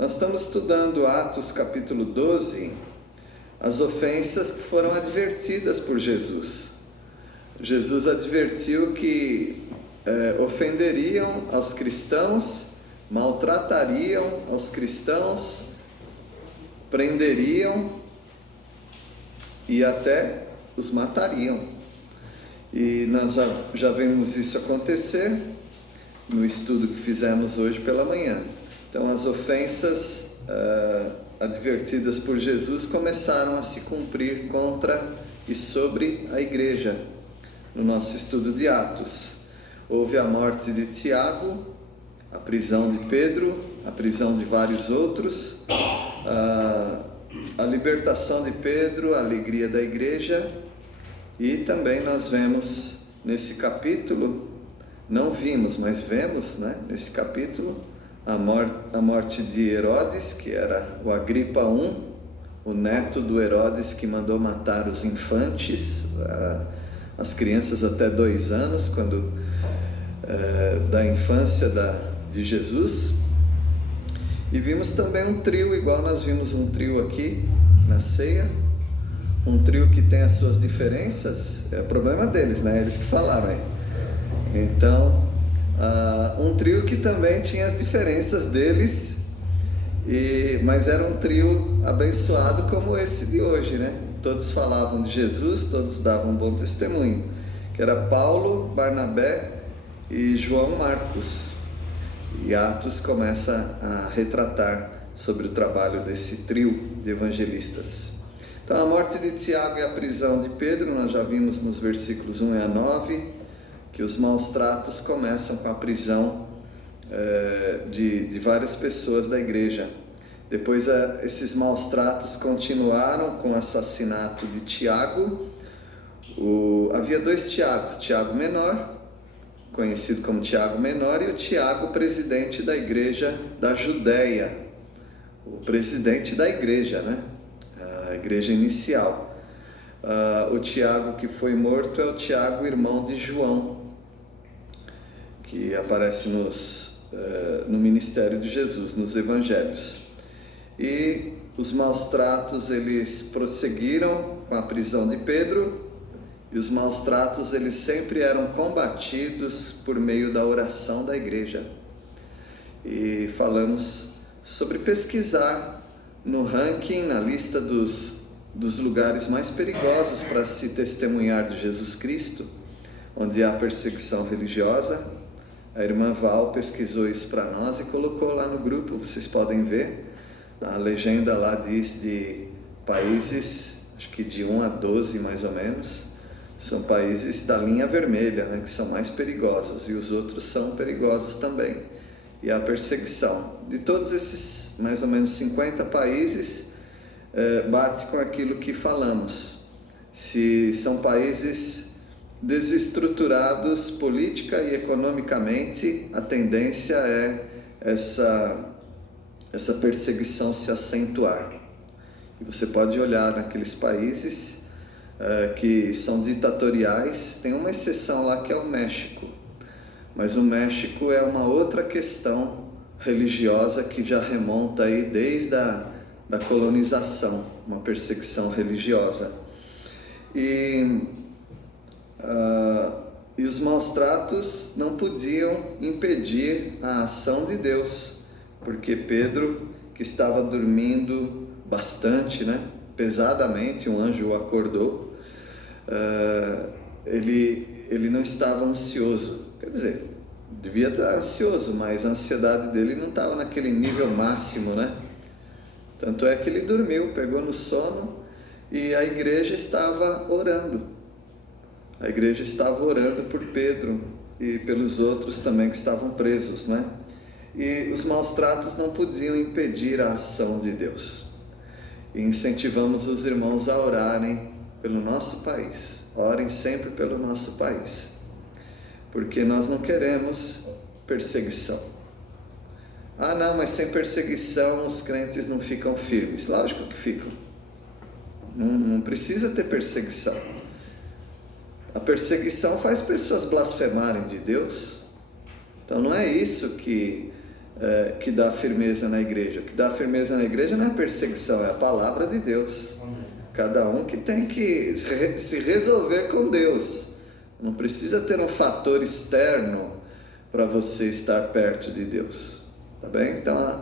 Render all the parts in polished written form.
Nós estamos estudando Atos capítulo 12, as ofensas que foram advertidas por Jesus. Jesus advertiu que ofenderiam aos cristãos, maltratariam aos cristãos, prenderiam e até os matariam. E nós já vimos isso acontecer no estudo que fizemos hoje pela manhã. Então as ofensas advertidas por Jesus começaram a se cumprir contra e sobre a igreja. No nosso estudo de Atos, houve a morte de Tiago, a prisão de Pedro, a prisão de vários outros, a libertação de Pedro, a alegria da igreja. E também nós vemos nesse capítulo, não vimos, mas vemos, nesse capítulo, a morte de Herodes, que era o Agripa I, o neto do Herodes que mandou matar os infantes, as crianças até 2 anos, da infância de Jesus. E vimos também um trio, igual nós vimos um trio aqui na ceia, um trio que tem as suas diferenças, é problema deles, eles que falaram aí. Então, um trio que também tinha as diferenças deles, mas era um trio abençoado como esse de hoje, Todos falavam de Jesus, todos davam um bom testemunho, que era Paulo, Barnabé e João Marcos. E Atos começa a retratar sobre o trabalho desse trio de evangelistas. Então a morte de Tiago e a prisão de Pedro, nós já vimos nos versículos 1 a 9, que os maus tratos começam com a prisão de várias pessoas da igreja. Depois esses maus tratos continuaram com o assassinato de Tiago. Havia 2 Tiagos, Tiago menor, conhecido como Tiago menor, e o Tiago, presidente da igreja da Judéia, o presidente da igreja, a igreja inicial. O Tiago que foi morto é o Tiago, irmão de João, que aparece no ministério de Jesus, nos evangelhos. E os maus tratos, eles prosseguiram com a prisão de Pedro, e os maus tratos, eles sempre eram combatidos por meio da oração da igreja. E falamos sobre pesquisar no ranking, na lista dos lugares mais perigosos para se testemunhar de Jesus Cristo, onde há perseguição religiosa. A irmã Val pesquisou isso para nós e colocou lá no grupo, vocês podem ver. A legenda lá diz de países, acho que de 1 a 12 mais ou menos, são países da linha vermelha, que são mais perigosos, e os outros são perigosos também. E a perseguição de todos esses mais ou menos 50 países bate com aquilo que falamos. Se são países desestruturados política e economicamente, a tendência é essa perseguição se acentuar. E você pode olhar naqueles países que são ditatoriais. Tem uma exceção lá que é o México, mas o México é uma outra questão religiosa que já remonta aí desde da colonização, uma perseguição religiosa. E os maus tratos não podiam impedir a ação de Deus, porque Pedro, que estava dormindo bastante, pesadamente, um anjo o acordou, ele não estava ansioso, quer dizer, devia estar ansioso, mas a ansiedade dele não estava naquele nível máximo, Tanto é que ele dormiu, pegou no sono, e a igreja estava orando. A igreja estava orando por Pedro e pelos outros também que estavam presos, E os maus tratos não podiam impedir a ação de Deus. E incentivamos os irmãos a orarem pelo nosso país. Orem sempre pelo nosso país, porque nós não queremos perseguição. Não, mas sem perseguição os crentes não ficam firmes. Lógico que ficam. Não precisa ter perseguição. A perseguição faz pessoas blasfemarem de Deus. Então não é isso que que dá firmeza na igreja. O que dá firmeza na igreja não é perseguição, é a palavra de Deus. Cada um que tem que se resolver com Deus. Não precisa ter um fator externo para você estar perto de Deus. Tá bem? Então,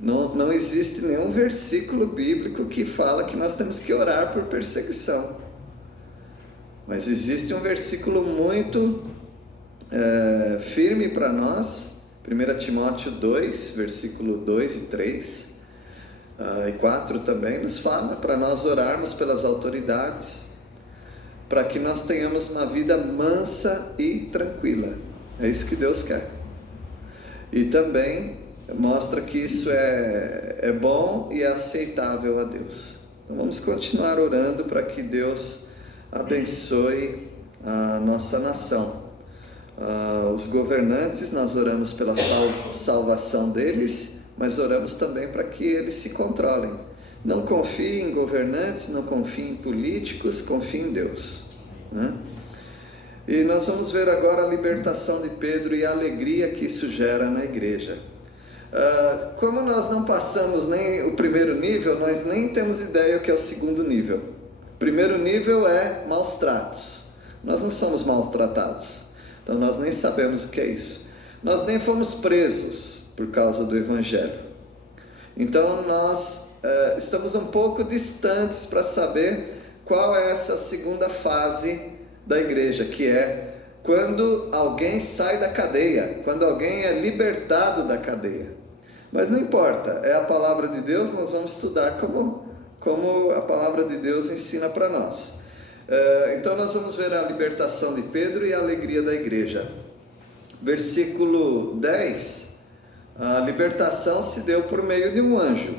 não existe nenhum versículo bíblico que fala que nós temos que orar por perseguição. Mas existe um versículo muito firme para nós, 1 Timóteo 2, versículo 2 e 3, e 4 também, nos fala para nós orarmos pelas autoridades, para que nós tenhamos uma vida mansa e tranquila. É isso que Deus quer. E também mostra que isso é bom e é aceitável a Deus. Então vamos continuar orando para que Deus abençoe a nossa nação. Os governantes, nós oramos pela salvação deles, mas oramos também para que eles se controlem. Não confie em governantes, não confie em políticos, confie em Deus, né? E nós vamos ver agora a libertação de Pedro e a alegria que isso gera na igreja. Como nós não passamos nem o primeiro nível, nós nem temos ideia o que é o segundo nível. O primeiro nível é maus tratos. Nós não somos maltratados, então nós nem sabemos o que é isso. Nós nem fomos presos por causa do Evangelho. Então nós estamos um pouco distantes para saber qual é essa segunda fase da igreja, que é quando alguém sai da cadeia, quando alguém é libertado da cadeia. Mas não importa, é a palavra de Deus, nós vamos estudar como a palavra de Deus ensina para nós. Então nós vamos ver a libertação de Pedro e a alegria da igreja. Versículo 10, a libertação se deu por meio de um anjo.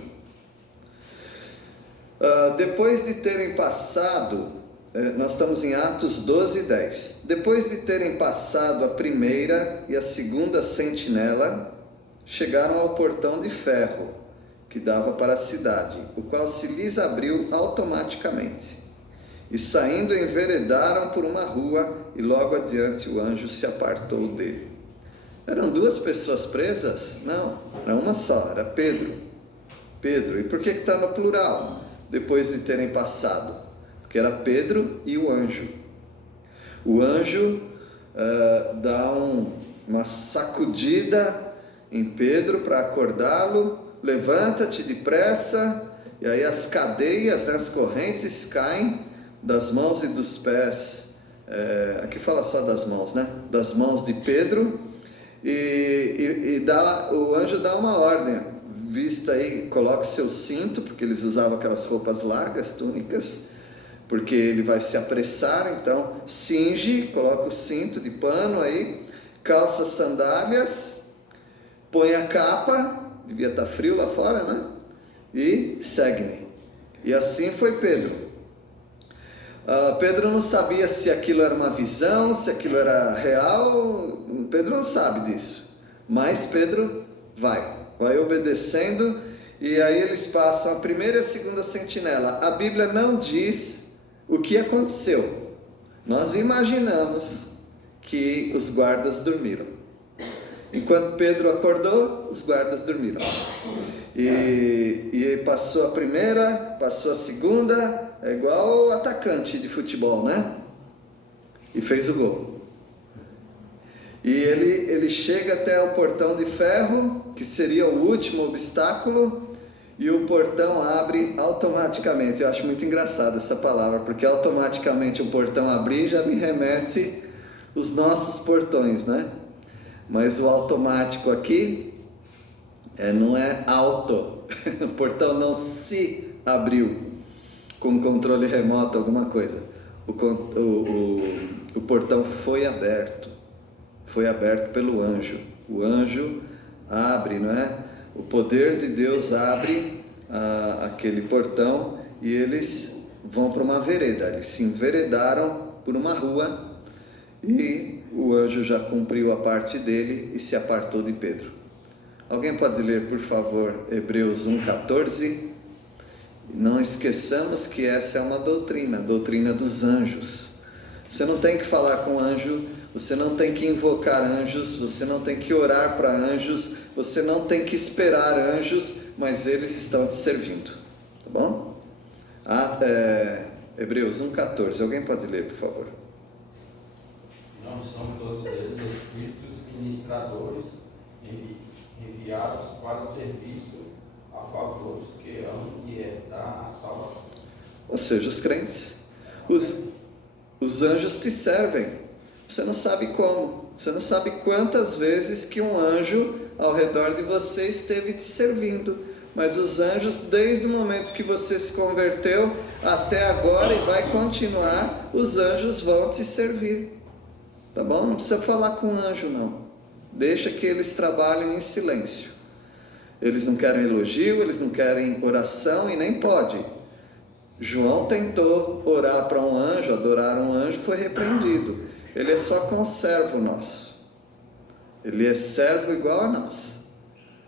Depois de terem passado, nós estamos em Atos 12, 10. Depois de terem passado a primeira e a segunda sentinela, chegaram ao portão de ferro que dava para a cidade, o qual se lhes abriu automaticamente. E saindo enveredaram por uma rua, e logo adiante o anjo se apartou dele. Eram duas pessoas presas? Não, era uma só, era Pedro. E por que está no plural? Depois de terem passado, porque era Pedro e o anjo. O anjo dá uma sacudida em Pedro para acordá-lo. Levanta-te depressa. E aí as cadeias, as correntes caem das mãos e dos pés. Aqui fala só das mãos, né? Das mãos de Pedro. E o anjo dá uma ordem. Vista aí, coloque seu cinto, porque eles usavam aquelas roupas largas, túnicas, porque ele vai se apressar. Então cinge, coloca o cinto de pano aí, calça as sandálias, põe a capa, devia estar frio lá fora, né? E segue-me. E assim foi Pedro. Pedro não sabia se aquilo era uma visão, se aquilo era real. Pedro não sabe disso, mas Pedro vai obedecendo. E aí eles passam a primeira e a segunda sentinela. A Bíblia não diz o que aconteceu. Nós imaginamos que os guardas dormiram. Enquanto Pedro acordou, os guardas dormiram. E passou a primeira, passou a segunda, é igual o atacante de futebol, né? E fez o gol. E ele chega até o portão de ferro, que seria o último obstáculo, e o portão abre automaticamente. Eu acho muito engraçada essa palavra, porque automaticamente o portão abrir já me remete os nossos portões, né? Mas o automático aqui não é auto. O portão não se abriu com controle remoto, alguma coisa. O portão foi aberto. Foi aberto pelo anjo. O anjo abre, não é? O poder de Deus abre aquele portão e eles vão para uma vereda. Eles se enveredaram por uma rua e o anjo já cumpriu a parte dele e se apartou de Pedro. Alguém pode ler, por favor, Hebreus 1,14? Não esqueçamos que essa é uma doutrina, a doutrina dos anjos. Você não tem que falar com o anjo você não tem que invocar anjos, você não tem que orar para anjos, você não tem que esperar anjos, mas eles estão te servindo, tá bom? Hebreus 1,14, alguém pode ler, por favor? Não são todos eles espíritos ministradores enviados para serviço a favor dos que amam e herdar a salvação. Ou seja, os crentes. Os anjos te servem. Você não sabe como. Você não sabe quantas vezes que um anjo ao redor de você esteve te servindo. Mas os anjos, desde o momento que você se converteu até agora e vai continuar, os anjos vão te servir. Tá bom? Não precisa falar com o anjo, não. Deixa que eles trabalhem em silêncio. Eles não querem elogio, eles não querem oração e nem pode. João tentou orar para um anjo, adorar um anjo, foi repreendido. Ele é só conservo nosso. Ele é servo igual a nós.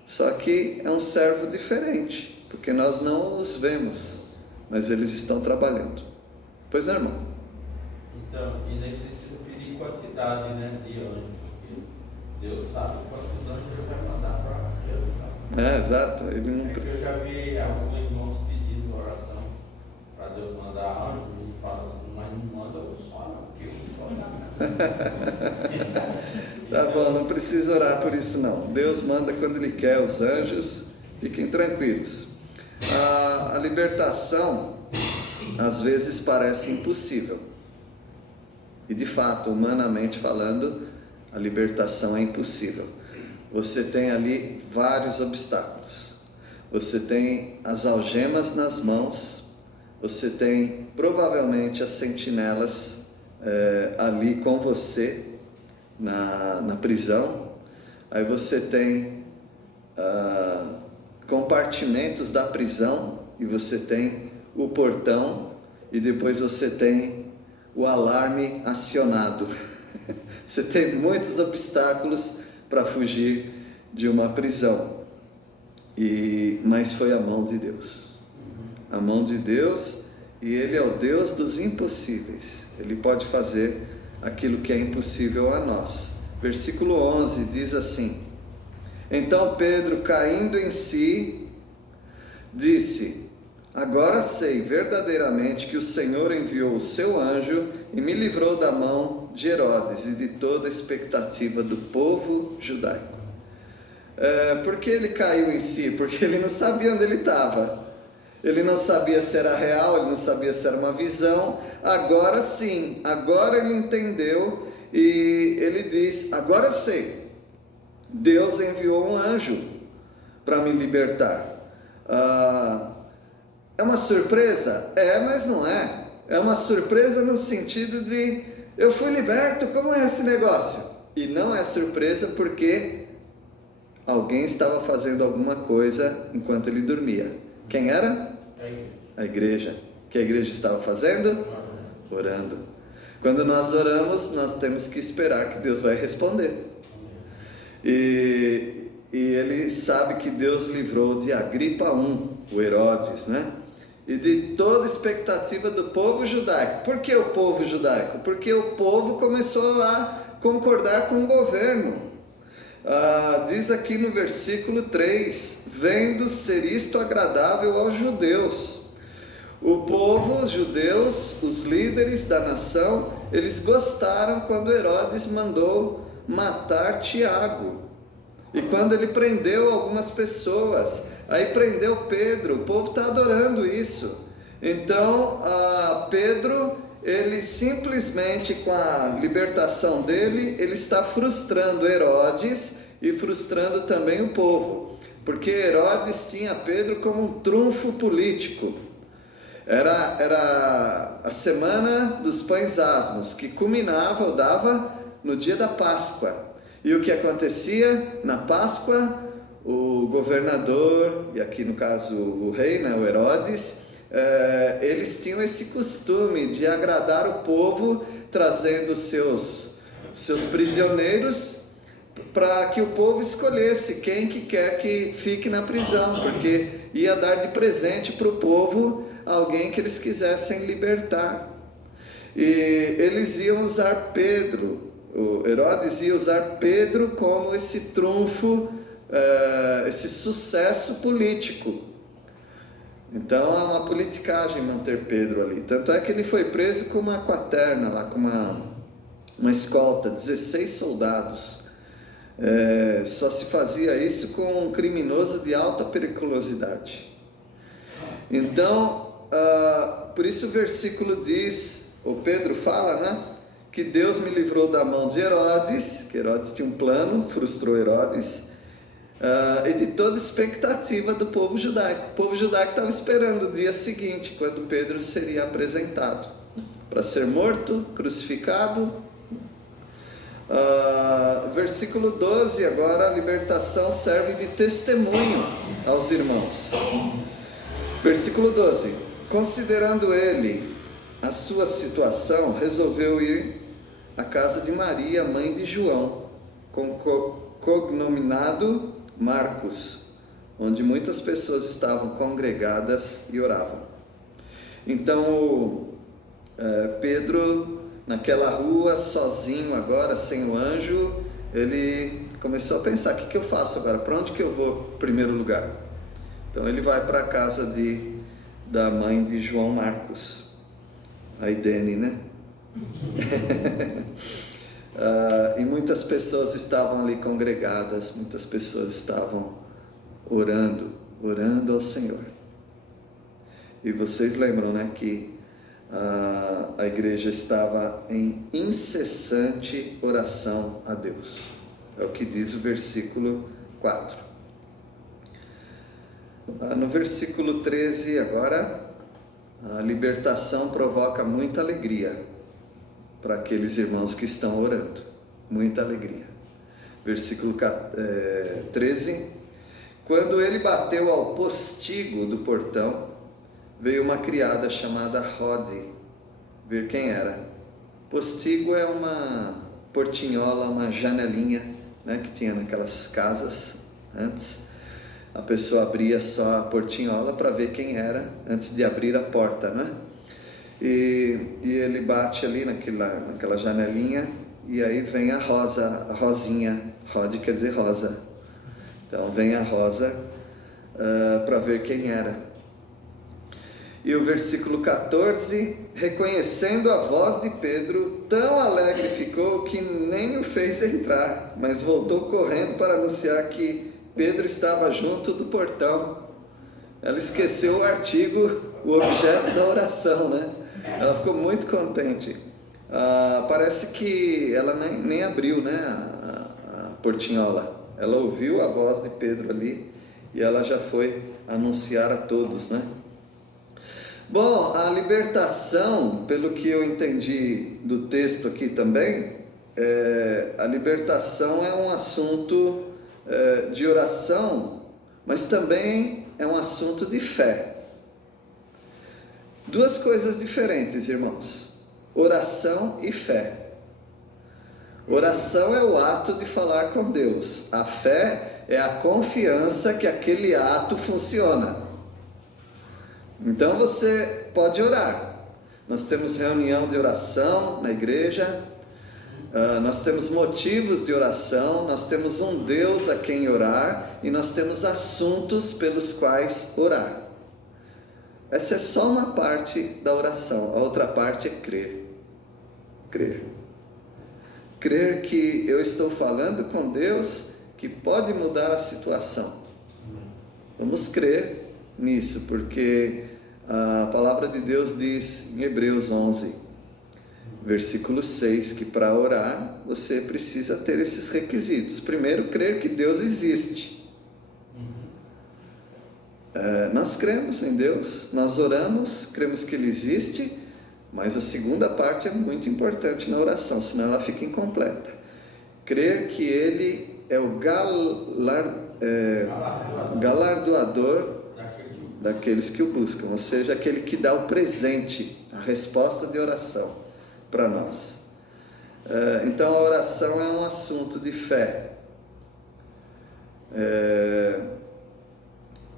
Só que é um servo diferente, porque nós não os vemos, mas eles estão trabalhando. Pois não, irmão? Então, e nem precisa pedir quantidade, né, de anjos, porque Deus sabe quantos anjos Ele vai mandar para ajudar. Exato. Ele não... Eu já vi alguns irmãos pedindo oração para Deus mandar anjo e fala assim, mas não manda um só, não, porque eu não vou dar. Tá bom, não precisa orar por isso não. Deus manda quando Ele quer os anjos, fiquem tranquilos. A libertação às vezes parece impossível. E de fato, humanamente falando, a libertação é impossível. Você tem ali vários obstáculos. Você tem as algemas nas mãos, você tem provavelmente as sentinelas ali com você na prisão. Aí você tem compartimentos da prisão e você tem o portão e depois você tem o alarme acionado. Você tem muitos obstáculos para fugir de uma prisão. Mas foi a mão de Deus. A mão de Deus, e Ele é o Deus dos impossíveis. Ele pode fazer aquilo que é impossível a nós. Versículo 11 diz assim: Então Pedro, caindo em si, disse: Agora sei verdadeiramente que o Senhor enviou o seu anjo e me livrou da mão de Herodes e de toda a expectativa do povo judaico. Por que ele caiu em si? Porque ele não sabia onde ele estava. Ele não sabia se era real, ele não sabia se era uma visão. Agora sim, agora ele entendeu e ele diz: agora sei, Deus enviou um anjo para me libertar. É uma surpresa? Mas não é. É uma surpresa no sentido de: eu fui liberto, como é esse negócio? E não é surpresa porque alguém estava fazendo alguma coisa enquanto ele dormia. Quem era? A igreja. O que a igreja estava fazendo? Orando. Quando nós oramos, nós temos que esperar que Deus vai responder. E ele sabe que Deus livrou de Agripa I, o Herodes, né? E de toda a expectativa do povo judaico. Por que o povo judaico? Porque o povo começou a concordar com o governo. Diz aqui no versículo 3: vendo ser isto agradável aos judeus. O povo, os judeus, os líderes da nação, eles gostaram quando Herodes mandou matar Tiago. E quando ele prendeu algumas pessoas, aí prendeu Pedro, o povo está adorando isso. Então, Pedro, ele simplesmente, com a libertação dele, ele está frustrando Herodes e frustrando também o povo. Porque Herodes tinha Pedro como um trunfo político. Era a semana dos pães asmos, que culminava ou dava no dia da Páscoa. E o que acontecia na Páscoa? O governador, e aqui no caso o rei, né, o Herodes, eles tinham esse costume de agradar o povo, trazendo seus prisioneiros, para que o povo escolhesse quem que quer que fique na prisão, porque ia dar de presente para o povo alguém que eles quisessem libertar. E eles iam usar Pedro o Herodes ia usar Pedro como esse trunfo, esse sucesso político. Então é uma politicagem manter Pedro ali. Tanto é que ele foi preso com uma quaterna, lá, com uma escolta, 16 soldados. Só se fazia isso com um criminoso de alta periculosidade. Então, por isso o versículo diz, o Pedro fala, né? Que Deus me livrou da mão de Herodes, que Herodes tinha um plano, frustrou Herodes, e de toda expectativa do povo judaico. O povo judaico estava esperando o dia seguinte, quando Pedro seria apresentado para ser morto, crucificado. Versículo 12, agora a libertação serve de testemunho aos irmãos. Versículo 12: considerando ele a sua situação, resolveu ir à casa de Maria, mãe de João, cognominado Marcos, onde muitas pessoas estavam congregadas e oravam. Então Pedro, naquela rua, sozinho agora, sem o anjo, ele começou a pensar: o que eu faço agora? Para onde que eu vou em primeiro lugar? Então ele vai para a casa da mãe de João Marcos, a Idene, né? E muitas pessoas estavam ali congregadas, muitas pessoas estavam orando ao Senhor. E vocês lembram, né, que a igreja estava em incessante oração a Deus. É o que diz o versículo 4. No versículo 13 agora, a libertação provoca muita alegria para aqueles irmãos que estão orando, muita alegria. Versículo 13: quando ele bateu ao postigo do portão, veio uma criada chamada Rode ver quem era. Postigo é uma portinhola, uma janelinha, né, que tinha naquelas casas antes. A pessoa abria só a portinhola para ver quem era antes de abrir a porta, né? E ele bate ali naquela janelinha, e aí vem a Rosinha. Rode quer dizer rosa. Então vem a Rosa para ver quem era. E o versículo 14: reconhecendo a voz de Pedro, tão alegre ficou que nem o fez entrar, mas voltou correndo para anunciar que Pedro estava junto do portão. Ela esqueceu o artigo, o objeto da oração, né? Ela ficou muito contente. Parece que ela nem abriu, né, a portinhola. Ela ouviu a voz de Pedro ali e ela já foi anunciar a todos, né? Bom, a libertação, pelo que eu entendi do texto aqui também, a libertação é um assunto de oração, mas também é um assunto de fé. Duas coisas diferentes, irmãos: oração e fé. Oração é o ato de falar com Deus. A fé é a confiança que aquele ato funciona. Então você pode orar. Nós temos reunião de oração na igreja, nós temos motivos de oração, nós temos um Deus a quem orar e nós temos assuntos pelos quais orar. Essa é só uma parte da oração, a outra parte é crer. Crer que eu estou falando com Deus que pode mudar a situação. Vamos crer nisso, porque a palavra de Deus diz em Hebreus 11, versículo 6, que para orar você precisa ter esses requisitos. Primeiro, crer que Deus existe. Nós cremos em Deus, nós oramos, cremos que Ele existe, mas a segunda parte é muito importante na oração, senão ela fica incompleta. Crer que Ele é o galardoador daqueles que o buscam, ou seja, aquele que dá o presente, a resposta de oração para nós. Então a oração é um assunto de fé.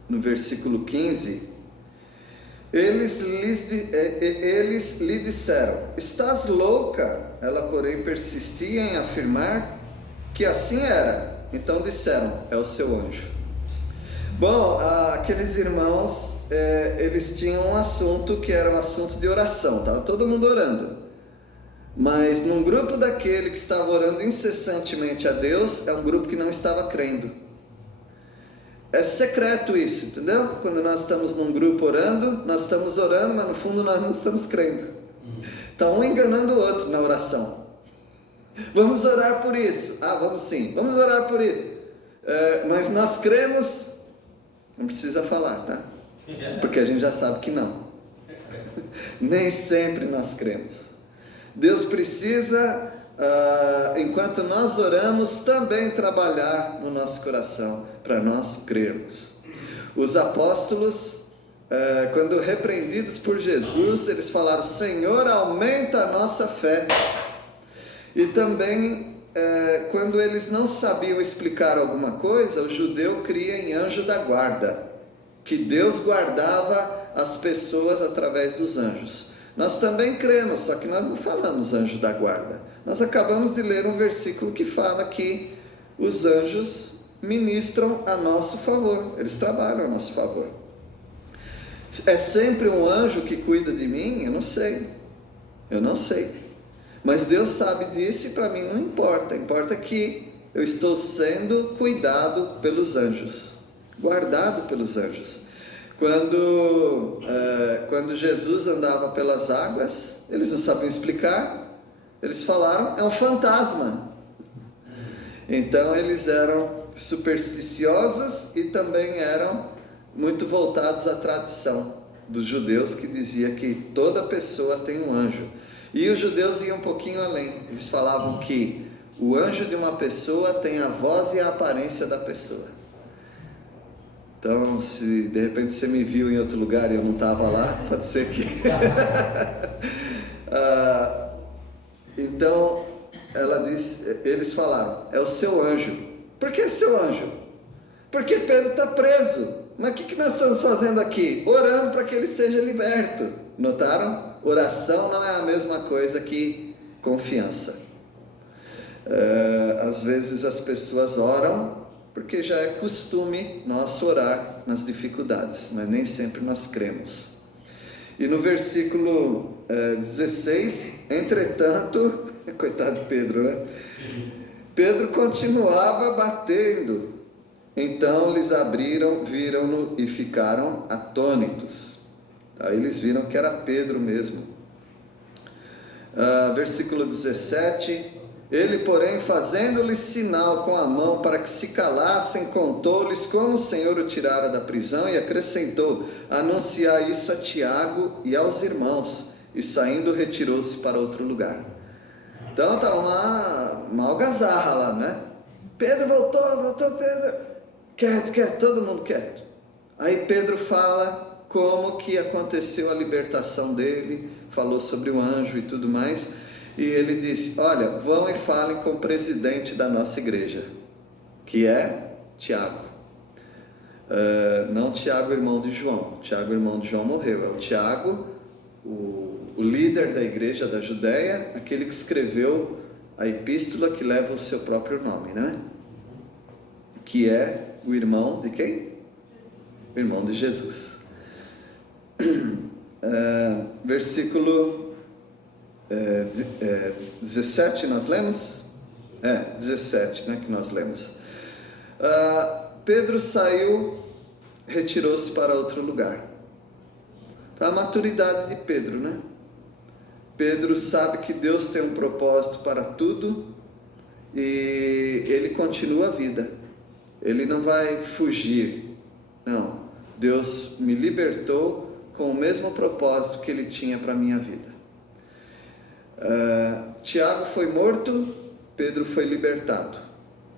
No versículo 15, Eles lhe disseram: estás louca? Ela, porém, persistia em afirmar que assim era. Então disseram: é o seu anjo. Bom, aqueles irmãos, eles tinham um assunto que era um assunto de oração, estava todo mundo orando. Mas num grupo daquele que estava orando incessantemente a Deus, é um grupo que não estava crendo. É secreto isso, entendeu? Quando nós estamos num grupo orando, nós estamos orando, mas no fundo nós não estamos crendo. Está um enganando o outro na oração. Vamos orar por isso. Vamos sim, vamos orar por isso. Mas nós cremos, não precisa falar, tá? Porque a gente já sabe que não. Nem sempre nós cremos. Deus precisa, enquanto nós oramos, também trabalhar no nosso coração, para nós crermos. Os apóstolos, quando repreendidos por Jesus, eles falaram: Senhor, aumenta a nossa fé. E também, quando eles não sabiam explicar alguma coisa, o judeu cria em anjo da guarda, que Deus guardava as pessoas através dos anjos. Nós também cremos, só que nós não falamos anjo da guarda. Nós acabamos de ler um versículo que fala que os anjos ministram a nosso favor, eles trabalham a nosso favor. É sempre um anjo que cuida de mim? Eu não sei. Mas Deus sabe disso e para mim não importa. Importa que eu estou sendo cuidado pelos anjos, guardado pelos anjos. Quando Jesus andava pelas águas, eles não sabiam explicar, eles falaram: é um fantasma. Então eles eram supersticiosos e também eram muito voltados à tradição dos judeus, que dizia que toda pessoa tem um anjo. E os judeus iam um pouquinho além, eles falavam que o anjo de uma pessoa tem a voz e a aparência da pessoa. Então, se de repente você me viu em outro lugar e eu não estava lá, pode ser que... Então, eles falaram: é o seu anjo. Por que seu anjo? Porque Pedro está preso. Mas o que nós estamos fazendo aqui? Orando para que ele seja liberto. Notaram? Oração não é a mesma coisa que confiança. Às vezes as pessoas oram porque já é costume nosso orar nas dificuldades, mas nem sempre nós cremos. E no versículo 16, entretanto, coitado de Pedro, né? Pedro continuava batendo. Então lhes abriram, viram-no e ficaram atônitos. Aí eles viram que era Pedro mesmo. Versículo 17... Ele, porém, fazendo-lhes sinal com a mão para que se calassem, contou-lhes como o Senhor o tirara da prisão e acrescentou: anunciar isso a Tiago e aos irmãos. E saindo, retirou-se para outro lugar. Então está uma algazarra lá, né? Pedro voltou, Pedro. Quieto, todo mundo quieto. Aí Pedro fala como que aconteceu a libertação dele, falou sobre o anjo e tudo mais. E ele disse: olha, vão e falem com o presidente da nossa igreja, que é Tiago. Não Tiago, irmão de João. Tiago, irmão de João, morreu. É o Tiago, o líder da igreja da Judéia, aquele que escreveu a epístola que leva o seu próprio nome, né? Que é o irmão de quem? O irmão de Jesus. Versículo 17 nós lemos? 17, né, que nós lemos. Pedro saiu, retirou-se para outro lugar. Então, a maturidade de Pedro, né? Pedro sabe que Deus tem um propósito para tudo e ele continua a vida. Ele não vai fugir. Não. Deus me libertou com o mesmo propósito que ele tinha para a minha vida. Tiago foi morto, Pedro foi libertado.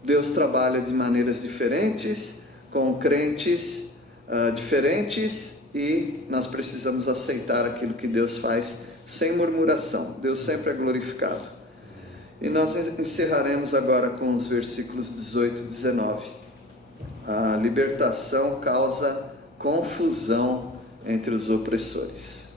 Deus trabalha de maneiras diferentes, com crentes diferentes, e nós precisamos aceitar aquilo que Deus faz sem murmuração. Deus sempre é glorificado. E nós encerraremos agora com os versículos 18 e 19. A libertação causa confusão entre os opressores.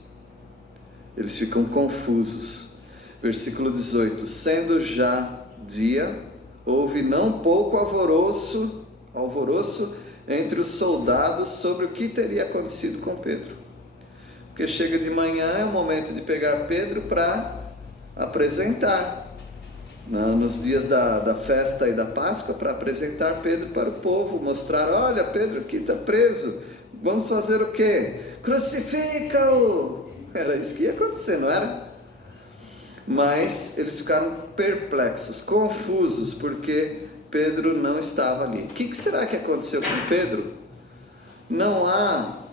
Eles ficam confusos. Versículo 18: sendo já dia, houve não pouco alvoroço entre os soldados sobre o que teria acontecido com Pedro. Porque chega de manhã, é o momento de pegar Pedro para apresentar, nos dias da festa e da Páscoa, para apresentar Pedro para o povo, mostrar: olha, Pedro aqui está preso, vamos fazer o quê? Crucifica-o! Era isso que ia acontecer, não era? Mas eles ficaram perplexos, confusos, porque Pedro não estava ali. O que será que aconteceu com Pedro? Não há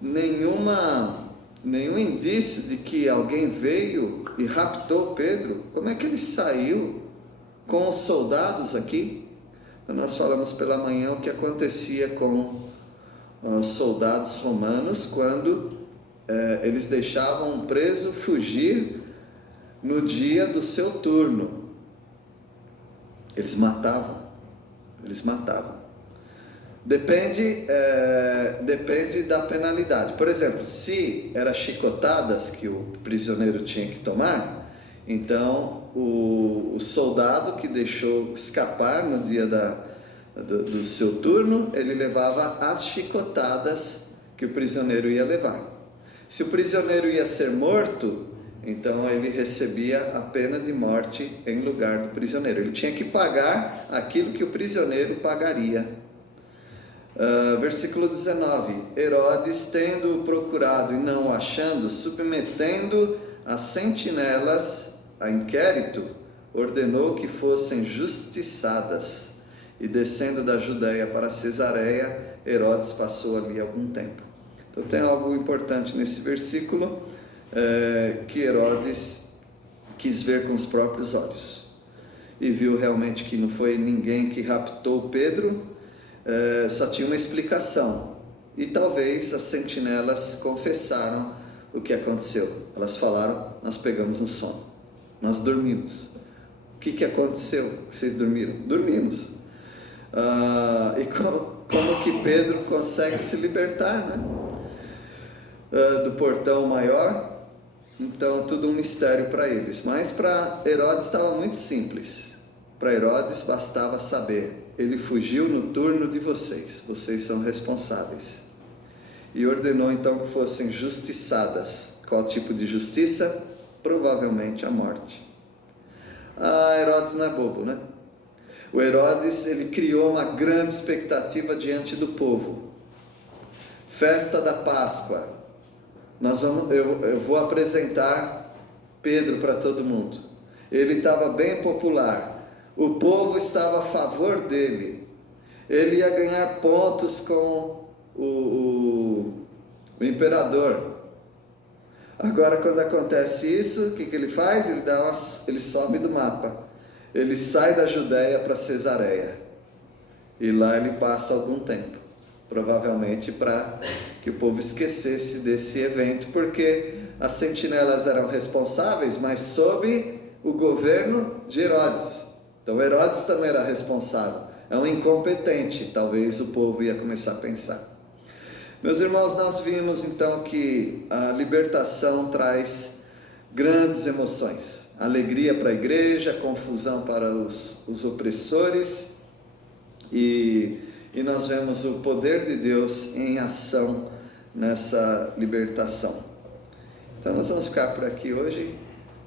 nenhum indício de que alguém veio e raptou Pedro. Como é que ele saiu com os soldados aqui? Nós falamos pela manhã o que acontecia com os soldados romanos quando eles deixavam um preso fugir no dia do seu turno. Eles matavam. Depende da penalidade. Por exemplo, se era chicotadas que o prisioneiro tinha que tomar, então o soldado que deixou escapar no dia do seu turno, ele levava as chicotadas que o prisioneiro ia levar. Se o prisioneiro ia ser morto, então ele recebia a pena de morte em lugar do prisioneiro. Ele tinha que pagar aquilo que o prisioneiro pagaria. Versículo 19: Herodes, tendo-o procurado e não o achando, submetendo as sentinelas a inquérito, ordenou que fossem justiçadas. E descendo da Judéia para Cesareia, Herodes passou ali algum tempo. Então tem algo importante nesse versículo, que Herodes quis ver com os próprios olhos. E viu realmente que não foi ninguém que raptou Pedro, só tinha uma explicação. E talvez as sentinelas confessaram o que aconteceu. Elas falaram: nós pegamos no sono, nós dormimos. O que aconteceu? Vocês dormiram? Dormimos. E como que Pedro consegue se libertar, né? Do portão maior? Então tudo um mistério para eles. Mas para Herodes estava muito simples. Para Herodes bastava saber: ele fugiu no turno de vocês, vocês são responsáveis. E ordenou então que fossem justiçadas. Qual tipo de justiça? Provavelmente a morte. Herodes não é bobo, né? O Herodes, ele criou uma grande expectativa diante do povo. Festa da Páscoa. Eu vou apresentar Pedro para todo mundo. Ele estava bem popular. O povo estava a favor dele. Ele ia ganhar pontos com o imperador. Agora, quando acontece isso, o que ele faz? Ele sobe do mapa. Ele sai da Judéia para Cesareia. E lá ele passa algum tempo. Provavelmente para que o povo esquecesse desse evento, porque as sentinelas eram responsáveis, mas sob o governo de Herodes. Então Herodes também era responsável. É um incompetente, talvez o povo ia começar a pensar. Meus irmãos, nós vimos então que a libertação traz grandes emoções. Alegria para a igreja, confusão para os opressores, e nós vemos o poder de Deus em ação nessa libertação. Então nós vamos ficar por aqui hoje,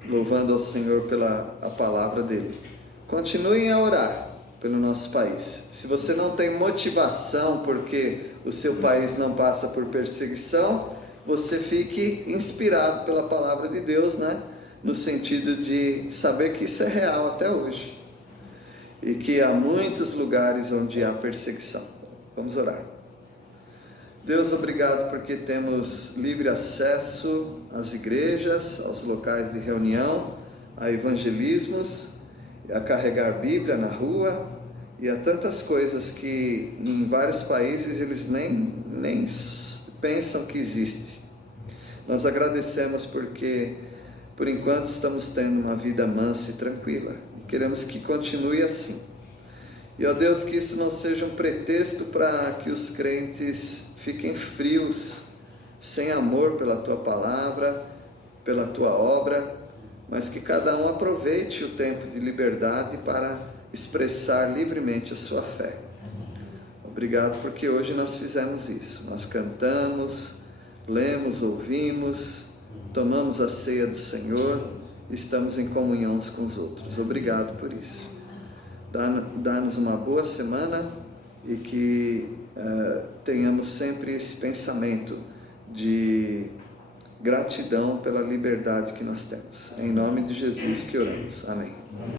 louvando ao Senhor pela a palavra dele. Continuem a orar pelo nosso país. Se você não tem motivação porque o seu país não passa por perseguição, você fique inspirado pela palavra de Deus, né? No sentido de saber que isso é real até hoje. E que há muitos lugares onde há perseguição. Vamos orar. Deus, obrigado porque temos livre acesso às igrejas, aos locais de reunião, a evangelismos, a carregar Bíblia na rua e a tantas coisas que em vários países eles nem pensam que existe. Nós agradecemos porque por enquanto estamos tendo uma vida mansa e tranquila. Queremos que continue assim. E, ó Deus, que isso não seja um pretexto para que os crentes fiquem frios sem amor pela Tua palavra, pela Tua obra, mas que cada um aproveite o tempo de liberdade para expressar livremente a sua fé. Obrigado porque hoje nós fizemos isso. Nós cantamos, lemos, ouvimos, tomamos a ceia do Senhor, estamos em comunhão uns com os outros. Obrigado por isso. Dá-nos uma boa semana e que tenhamos sempre esse pensamento de gratidão pela liberdade que nós temos. É em nome de Jesus que oramos. Amém.